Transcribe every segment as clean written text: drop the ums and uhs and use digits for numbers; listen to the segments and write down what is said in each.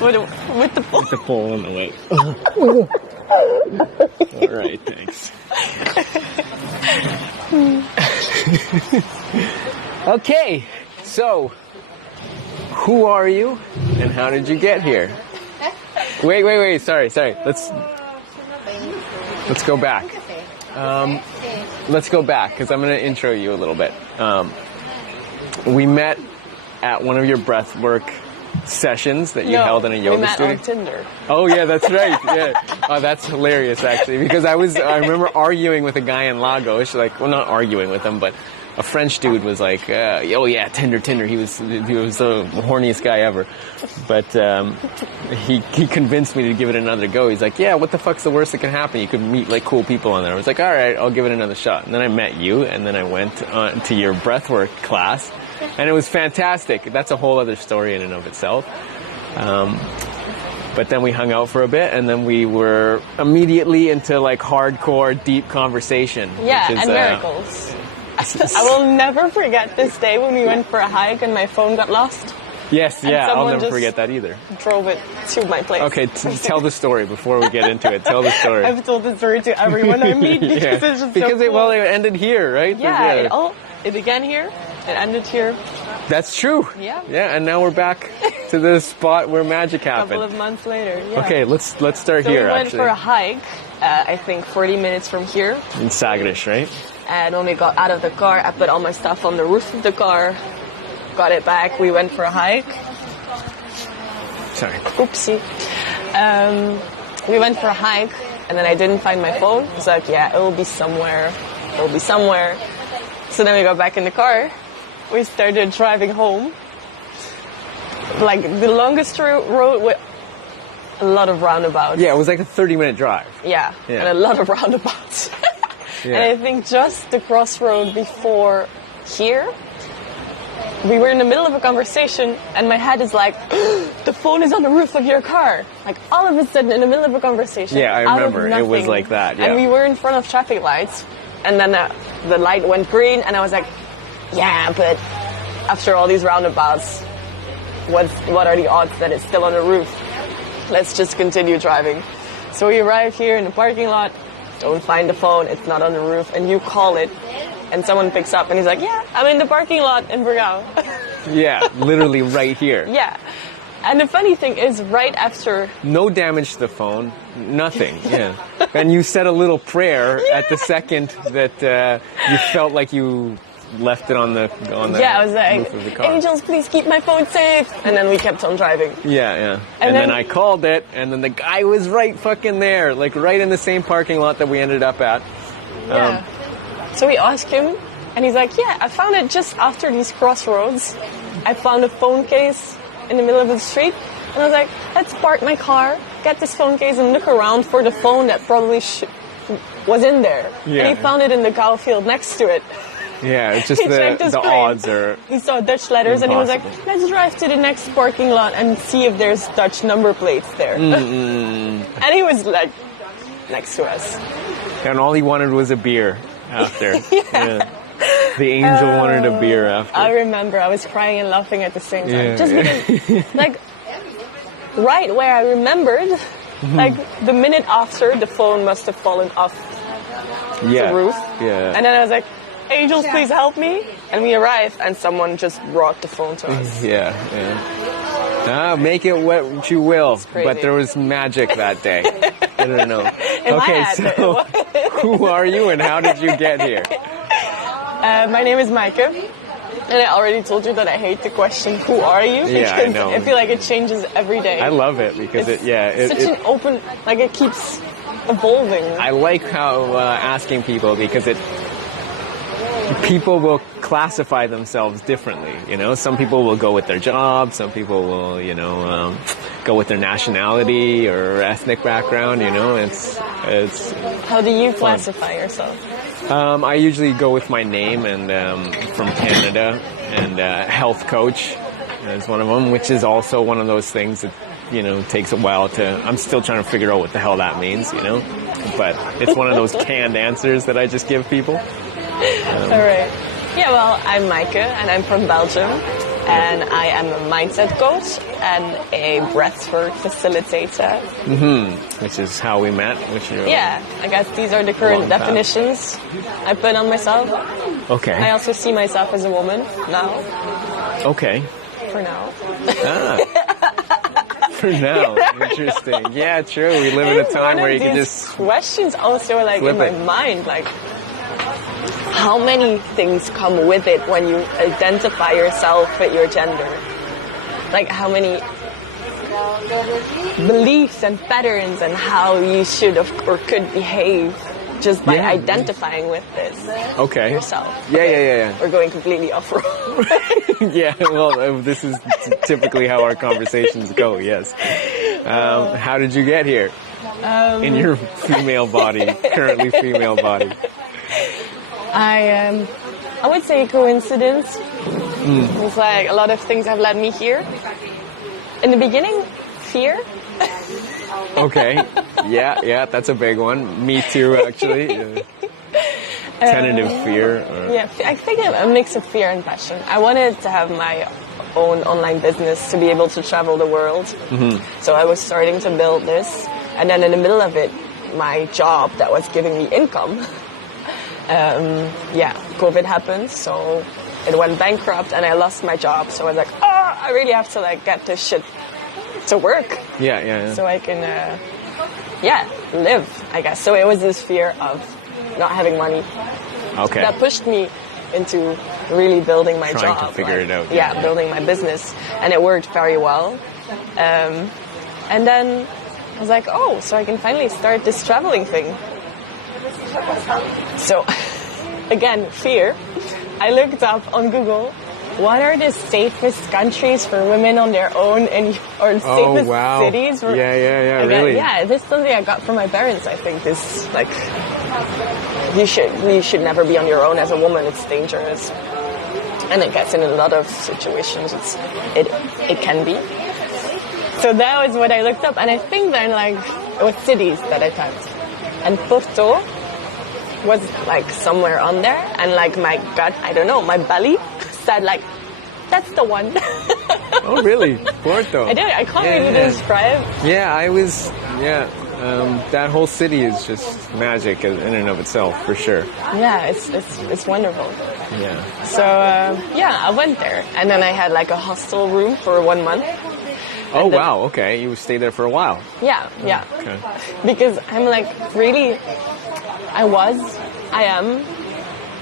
With the pole. With the pole on the way. All right, thanks. Okay, so who are you and how did you get here? Wait. Sorry. Let's go back. Let's go back because I'm going to intro you a little bit. We met at one of your breathwork sessions that you held in a yoga studio. We met on Tinder. Oh yeah, that's right. Yeah. Oh, that's hilarious actually because I remember arguing with a guy in Lagos, like, well, not arguing with him, but a French dude was like, oh yeah, Tinder. He was the horniest guy ever. But he convinced me to give it another go. He's like, yeah, what the fuck's the worst that can happen? You could meet like cool people on there. I was like, all right, I'll give it another shot. And then I met you, and then I went to your breathwork class, and it was fantastic. That's a whole other story in and of itself. But then we hung out for a bit, and then we were immediately into like hardcore, deep conversation. Yeah, and miracles. I will never forget this day when we went for a hike and my phone got lost. Yes, yeah, I'll never forget that either. Drove it to my place. Okay, tell the story before we get into it. Tell the story. I've told the story to everyone I meet because it's just so cool. It ended here, right? Yeah, it began here, it ended here. That's true. Yeah. Yeah, and now we're back to the spot where magic happened. A couple of months later, yeah. Okay, let's start so here, we went actually. for a hike, I think 40 minutes from here. In Sagres, right? And when we got out of the car, I put all my stuff on the roof of the car, got it back, we went for a hike. Sorry. Oopsie. We went for a hike, and then I didn't find my phone. I was like, yeah, it will be somewhere. So then we got back in the car. We started driving home. Like, the longest road with a lot of roundabouts. Yeah, it was like a 30-minute drive. Yeah, and a lot of roundabouts. Yeah. And I think just the crossroad before here, we were in the middle of a conversation, and my head is like, the phone is on the roof of your car. Like, all of a sudden, in the middle of a conversation. Yeah, I remember. It was like that, yeah. And we were in front of traffic lights, and then the light went green, and I was like, yeah, but after all these roundabouts, what are the odds that it's still on the roof? Let's just continue driving. So we arrive here in the parking lot, don't find the phone, it's not on the roof, and you call it, and someone picks up, and he's like, yeah, I'm in the parking lot in Burgau. Yeah, literally right here. Yeah. And the funny thing is, right after... No damage to the phone, nothing, yeah. And you said a little prayer at the second that you felt like you left it on the I was like, roof of the car. Angels, please keep my phone safe. And then we kept on driving. Yeah. And then I called it, and then the guy was right fucking there, like right in the same parking lot that we ended up at. Yeah. So we asked him, and he's like, yeah, I found it just after these crossroads. I found a phone case in the middle of the street. And I was like, let's park my car, get this phone case, and look around for the phone that probably was in there. Yeah. And he found it in the cow field next to it. Yeah, it's just the odds are... He saw Dutch letters, impossible. and he was like, let's drive to the next parking lot and see if there's Dutch number plates there. And he was like, next to us. And all he wanted was a beer after. Yeah. The angel wanted a beer after. I remember I was crying and laughing at the same time. Yeah. Just because, like, right where I remembered, like, the minute after, the phone must have fallen off the roof. Yeah. And then I was like, angels, please help me. And we arrived, and someone just brought the phone to us. Yeah. Make it what you will, but there was magic that day. I don't know. Okay, so who are you and how did you get here? My name is Maaike, and I already told you that I hate the question, who are you? Yeah, I know. I feel like it changes every day. I love it because it's such an open, like, it keeps evolving. I like how asking people because people will classify themselves differently, you know. Some people will go with their job, some people will, go with their nationality or ethnic background, you know. It's How do you classify yourself? I usually go with my name and from Canada, and health coach is one of them, which is also one of those things that, takes a while I'm still trying to figure out what the hell that means, but it's one of those canned answers that I just give people. All right. Yeah, well, I'm Maaike, and I'm from Belgium. And I am a mindset coach and a breathwork facilitator. Which is how we met. Yeah, I guess these are the current Long path. definitions I put on myself. Okay. I also see myself as a woman now, Okay. for now. For now. Interesting. Yeah, true. We live in a time where you can just questions also like flip in my it. mind, like how many things come with it when you identify yourself with your gender? Like how many beliefs and patterns and how you should or could behave just by Yeah. identifying with this Okay. yourself. Yeah. We're going completely off road. Yeah, well, this is typically how our conversations go, yes. How did you get here? In your female body, currently female body. I would say coincidence. It's like a lot of things have led me here. In the beginning, fear. Okay. Yeah, that's a big one. Me too, actually. Tentative fear. Yeah, I think a mix of fear and passion. I wanted to have my own online business to be able to travel the world. So I was starting to build this. And then in the middle of it, my job that was giving me income, COVID happened. So it went bankrupt and I lost my job. So I was like, I really have to like get this shit to work. Yeah. So I can, live, I guess. So it was this fear of not having money Okay. that pushed me into really building my Trying job. to figure it out. Yeah, building my business. And it worked very well. And then I was like, so I can finally start this traveling thing. So, again, fear. I looked up on Google, what are the safest countries for women on their own or safest cities? For, Yeah, really. Yeah, this is something I got from my parents, I think. This, like, you should never be on your own as a woman. It's dangerous. And I guess in a lot of situations, it can be. So that was what I looked up. And I think then, like, it was cities that I typed. And Porto was, like, somewhere on there. And, like, my gut, I don't know, my belly said, like, that's the one. Oh, really? Porto. I did. I can't really describe. Yeah, that whole city is just magic in and of itself, for sure. Yeah, it's wonderful. Yeah. So, I went there. And then I had, like, a hostel room for 1 month. Oh, wow, okay. You stayed there for a while. Yeah. Okay. Because I'm, like, really, I am.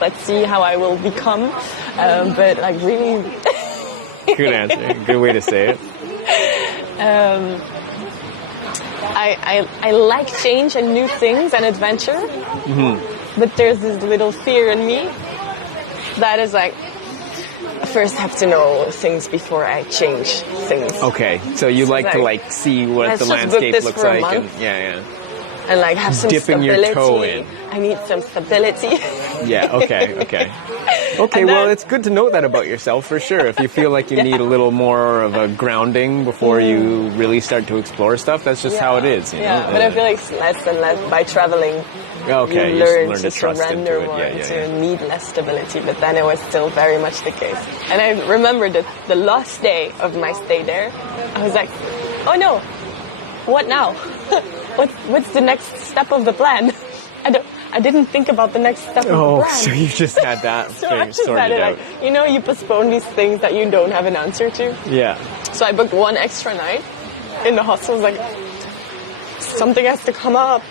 Let's see how I will become. But, like, really... Good answer. Good way to say it. I like change and new things and adventure. But there's this little fear in me that is like, I first have to know things before I change things. Okay, so you like to like see what the landscape looks like, and and like have some dipping stability. your toe in. I need some stability. Yeah. Okay. Well, it's good to know that about yourself for sure. If you feel like you need a little more of a grounding before you really start to explore stuff, that's just how it is. You know? But I feel like less and less by traveling. Okay, you learn to surrender more, to need less stability, but then it was still very much the case. And I remember that the last day of my stay there, I was like, oh no, what now? What's the next step of the plan? I didn't think about the next step of the plan. Oh, so you just had that so I just sorted had it, out. like, you postpone these things that you don't have an answer to. Yeah. So I booked one extra night in the hostel. I was like, something has to come up.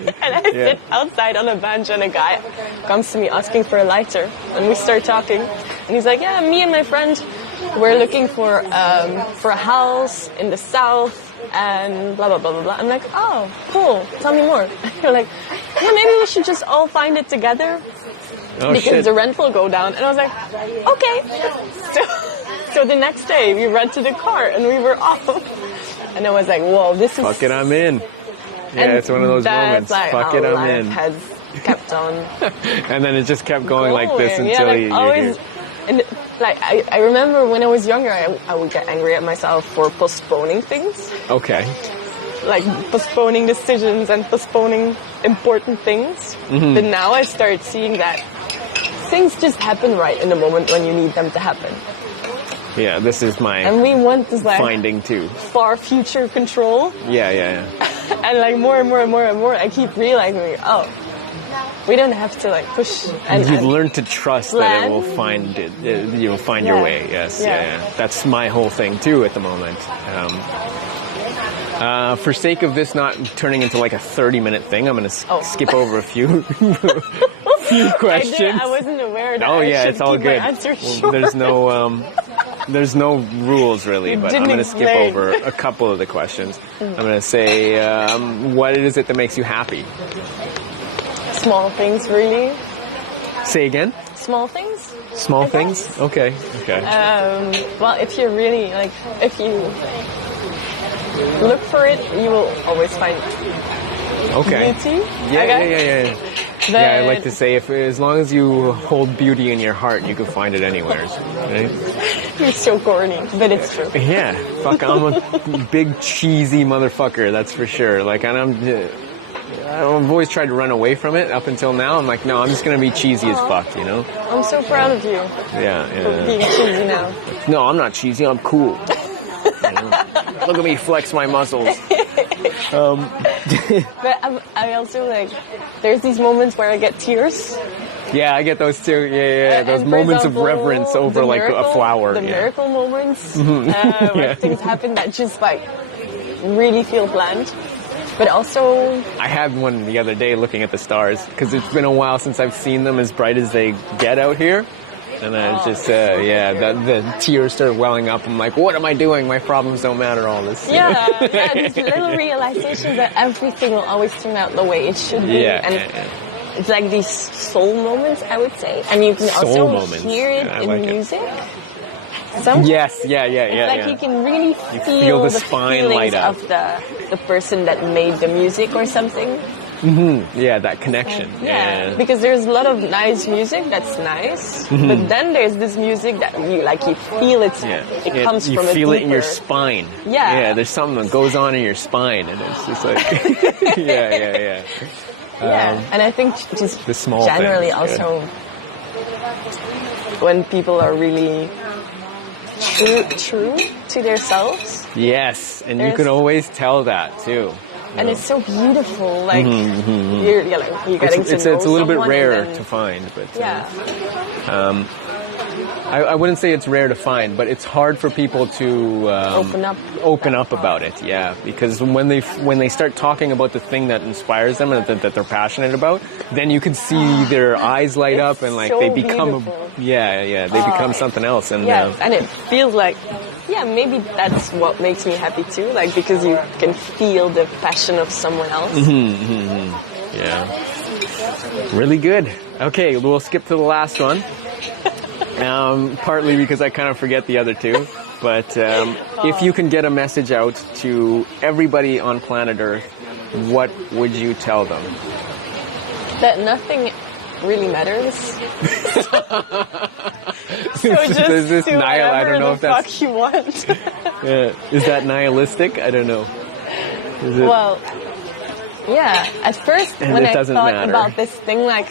And I sit outside on a bench and a guy comes to me asking for a lighter. And we start talking. And he's like, yeah, me and my friend, we're looking for a house in the south and blah, blah, blah, blah, blah. I'm like, oh, cool. Tell me more. And you're like, yeah, maybe we should just all find it together. Because the rent will go down. And I was like, okay. So the next day we rented a car and we were off. And I was like, whoa, this is... Fuck it, I'm in. Yeah, and it's one of those moments. Like Fuck it, I'm in. Has kept on. And then it just kept going like this until you always, and like I remember when I was younger, I would get angry at myself for postponing things. Okay. Like postponing decisions and postponing important things. But now I start seeing that things just happen right in the moment when you need them to happen. Yeah, this is my And we want this like finding too. far future control. Yeah. And like more and more and more and more, I keep realizing, oh, we don't have to like push. And You've learned to trust that it plan. will find it. You'll find your Yeah. way. Yes. Yeah. Yeah. That's my whole thing too at the moment. For sake of this not turning into like a 30-minute thing, I'm going to skip over a few questions. I wasn't aware that Oh I yeah, should it's all keep my good. answer Well, short. there's no rules really, You but I'm didn't going to skip explain. over a couple of the questions. I'm going to say, what is it that makes you happy? Small things, really. Say again. Small things. Small I things. guess. Okay. Well, if you're really like, if you look for it, you will always find Okay. beauty. Yeah, I guess. yeah. Yeah, I like to say, as long as you hold beauty in your heart, you can find it anywhere. Right? You're so corny, but it's true. Yeah, fuck, I'm a big cheesy motherfucker, that's for sure. Like, and I've always tried to run away from it up until now. I'm like, no, I'm just gonna be cheesy as fuck, you know? I'm so proud of you Yeah. for being cheesy now. No, I'm not cheesy, I'm cool. You know? Look at me flex my muscles. But I also like, there's these moments where I get tears. Yeah, I get those too. Yeah. Those And for moments example, of reverence over the like a flower. The Yeah. miracle moments where things happen that just like really feel planned. But also, I had one the other day looking at the stars because it's been a while since I've seen them as bright as they get out here. And I was just, the tears started welling up. I'm like, what am I doing? My problems don't matter, all this. these little realizations that everything will always turn out the way it should be. Yeah, And yeah. it's like these soul moments, I would say. And you can Soul also moments. hear it Yeah, I in like it. music. Sometimes Yes, yeah. like you can really feel, feel the the spine feelings light up. of the person that made the music or something. Yeah, that connection. Yeah, because there's a lot of nice music that's nice, but then there's this music that you feel it. Yeah. It comes you from a feel it in your deeper- spine. Yeah. Yeah, there's something that goes on in your spine, and it's just like, yeah. Yeah, and I think just the small generally things, yeah. also when people are really true to themselves, Yes, and you There's- can always tell that too. and it's so beautiful. Like you're getting to It's know a little bit someone rarer and then- to find, but Yeah, I wouldn't say it's rare to find, but it's hard for people to open up about it. Yeah, because when they start talking about the thing that inspires them and that they're passionate about, then you can see their eyes light up and like so they become beautiful. they become something else. And yeah, and it feels like, yeah, maybe that's what makes me happy too. Like because you can feel the passion of someone else. yeah, really good. Okay, we'll skip to the last one. Partly because I kind of forget the other two, but if you can get a message out to everybody on planet Earth, what would you tell them? That nothing really matters. So just Is this do I whatever don't know the if that's fuck you want. is that nihilistic? I don't know. Is it? Well, yeah. At first, And when it I doesn't thought matter. about this thing, like,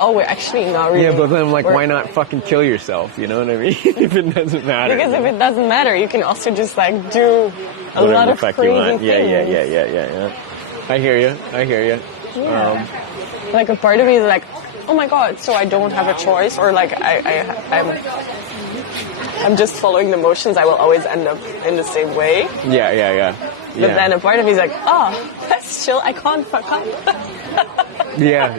oh, we're actually not really. Yeah, but then I'm like, we're- why not fucking kill yourself? You know what I mean? If it doesn't matter. Because if it doesn't matter, you can also just like do a Whatever lot the of fuck crazy you want. things. Yeah. I hear you. Yeah. Like a part of me is like, oh my god, so I don't have a choice, or like I'm just following the motions. I will always end up in the same way. Yeah. But then a part of me is like, oh, that's chill. I can't fuck up. Yeah,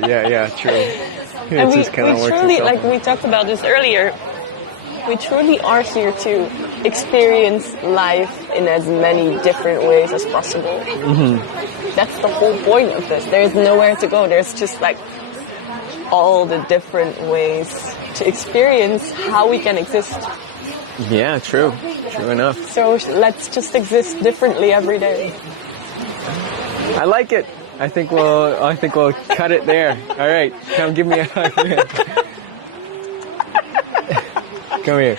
true. Yeah, And it we just kind of works truly, itself like we talked about this earlier, we truly are here to experience life in as many different ways as possible. That's the whole point of this. There's nowhere to go. There's just like all the different ways to experience how we can exist. Yeah, true enough. So let's just exist differently every day. I like it. I think we'll cut it there. All right, come give me a hug. Come here.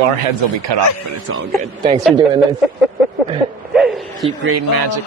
Our heads will be cut off, but it's all good. Thanks for doing this. Keep creating magic.